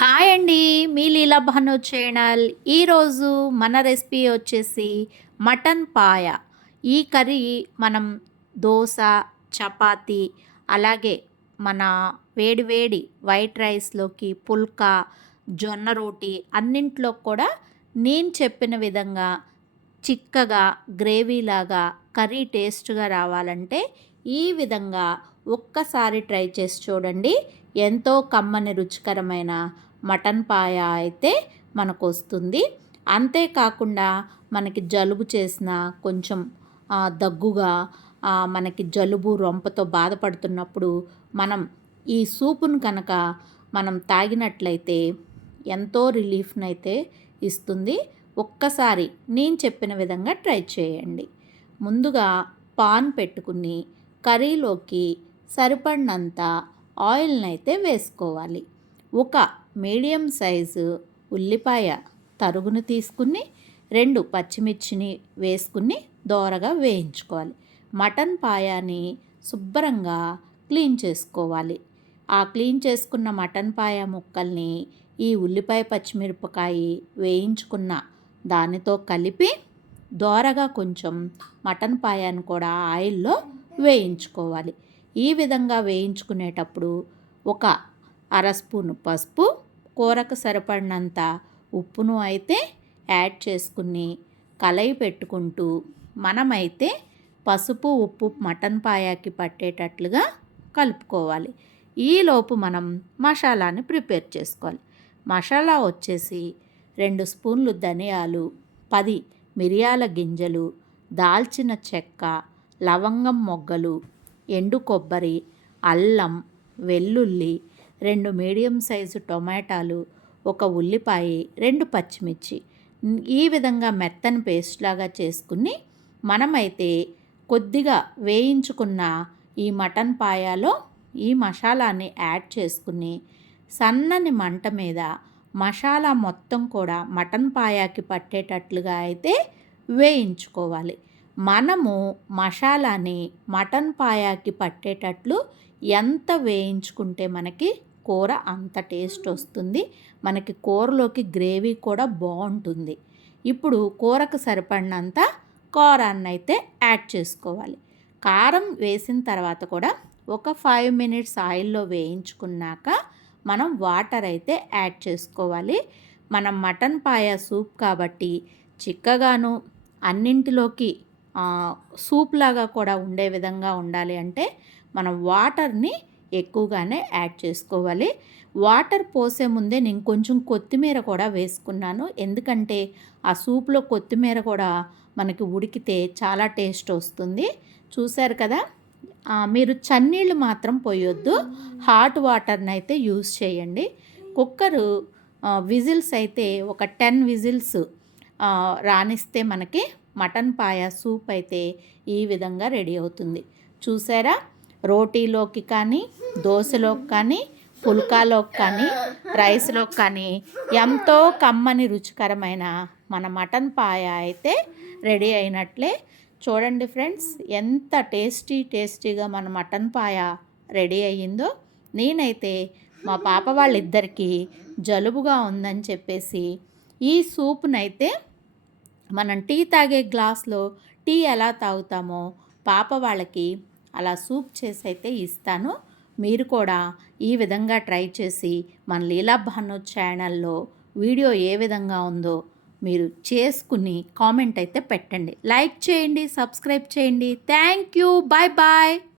Hi అండి. మీ లీలా Bhanu channel. ఈరోజు మన రెసిపీ వచ్చేసి మటన్ పాయ. ఈ కర్రీ మనం దోస, చపాతీ, అలాగే మన వేడి వేడి వైట్ రైస్లోకి, పుల్కా, జొన్న రోటీ అన్నింట్లో కూడా నేను చెప్పిన విధంగా చిక్కగా గ్రేవీలాగా కర్రీ టేస్ట్గా రావాలంటే ఈ విధంగా ఒక్కసారి ట్రై చేసి చూడండి. ఎంతో కమ్మని రుచికరమైన మటన్ పాయ అయితే మనకు వస్తుంది. అంతేకాకుండా మనకి జలుబు చేసిన కొంచెం దగ్గుగా మనకి జలుబు రొంపతో బాధపడుతున్నప్పుడు మనం ఈ సూపును కనుక మనం తాగినట్లయితే ఎంతో రిలీఫ్నైతే ఇస్తుంది. ఒక్కసారి నేను చెప్పిన విధంగా ట్రై చేయండి. ముందుగా పాన్ పెట్టుకుని కర్రీలోకి సరిపడినంత ఆయిల్నైతే వేసుకోవాలి. ఒక మీడియం సైజు ఉల్లిపాయ తరుగును తీసుకుని 2 పచ్చిమిర్చిని వేసుకుని దోరగా వేయించుకోవాలి. మటన్ పాయాని శుభ్రంగా క్లీన్ చేసుకోవాలి. ఆ క్లీన్ చేసుకున్న మటన్ పాయ ముక్కల్ని ఈ ఉల్లిపాయ పచ్చిమిరపకాయ వేయించుకున్న దానితో కలిపి దోరగా కొంచెం మటన్ పాయాన్ని కూడా ఆయిల్లో వేయించుకోవాలి. ఈ విధంగా వేయించుకునేటప్పుడు ఒక అర స్పూను పసుపు, కూరకు సరిపడినంత ఉప్పును అయితే యాడ్ చేసుకుని కలయి పెట్టుకుంటూ మనమైతే పసుపు ఉప్పు మటన్ పాయాకి పట్టేటట్లుగా కలుపుకోవాలి. ఈలోపు మనం మసాలాని ప్రిపేర్ చేసుకోవాలి. మసాలా వచ్చేసి 2 స్పూన్లు ధనియాలు, 10 మిరియాల గింజలు, దాల్చిన చెక్క, లవంగం మొగ్గలు, ఎండు కొబ్బరి, అల్లం, వెల్లుల్లి, 2 మీడియం సైజు టొమాటాలు, ఒక ఉల్లిపాయ, 2 పచ్చిమిర్చి ఈ విధంగా మెత్తని పేస్ట్ లాగా చేసుకుని మనమైతే కొద్దిగా వేయించుకున్న ఈ మటన్ పాయాలో ఈ మసాలాని యాడ్ చేసుకుని సన్నని మంట మీద మసాలా మొత్తం కూడా మటన్ పాయాకి పట్టేటట్లుగా అయితే వేయించుకోవాలి. మనము మసాలాని మటన్ పాయాకి పట్టేటట్లు ఎంత వేయించుకుంటే మనకి కూర అంత టేస్ట్ వస్తుంది. మనకి కూరలోకి గ్రేవీ కూడా బాగుంటుంది. ఇప్పుడు కూరకు సరిపడినంత కారాన్ని అయితే యాడ్ చేసుకోవాలి. కారం వేసిన తర్వాత కూడా ఒక 5 మినిట్స్ ఆయిల్లో వేయించుకున్నాక మనం వాటర్ అయితే యాడ్ చేసుకోవాలి. మనం మటన్ పాయ సూప్ కాబట్టి చిక్కగాను అన్నింటిలోకి సూప్ లాగా కూడా ఉండే విధంగా ఉండాలి అంటే మనం వాటర్ని ఎక్కువగానే యాడ్ చేసుకోవాలి. వాటర్ పోసే ముందే నేను కొంచెం కొత్తిమీర కూడా వేసుకున్నాను. ఎందుకంటే ఆ సూప్లో కొత్తిమీర కూడా మనకి ఉడికితే చాలా టేస్ట్ వస్తుంది. చూశారు కదా. మీరు చన్నీళ్ళు మాత్రం పోయొద్దు, హాట్ వాటర్ని అయితే యూస్ చేయండి. కుక్కరు విజిల్స్ అయితే ఒక 10 విజిల్స్ రానిస్తే మనకి మటన్ పాయ సూప్ అయితే ఈ విధంగా రెడీ అవుతుంది. చూసారా, రోటీలోకి కానీ, దోశలోకి కానీ, పుల్కాలోకి కానీ, రైస్లోకి కానీ ఎంతో కమ్మని రుచికరమైన మన మటన్ పాయ అయితే రెడీ అయినట్లే. చూడండి ఫ్రెండ్స్, ఎంత టేస్టీగా మన మటన్ పాయ రెడీ అయ్యిందో. నేనైతే మా పాప వాళ్ళిద్దరికీ జలుబుగా ఉందని చెప్పేసి ఈ సూప్నైతే మనం టీ తాగే గ్లాస్లో టీ ఎలా తాగుతామో పాప వాళ్ళకి అలా సూప్ చేసి అయితే ఇస్తాను. మీరు కూడా ఈ విధంగా ట్రై చేసి మన లీలా భాను ఛానల్లో వీడియో ఏ విధంగా ఉందో మీరు చేసుకుని కామెంట్ అయితే పెట్టండి. లైక్ చేయండి, సబ్స్క్రైబ్ చేయండి. Thank you. Bye bye.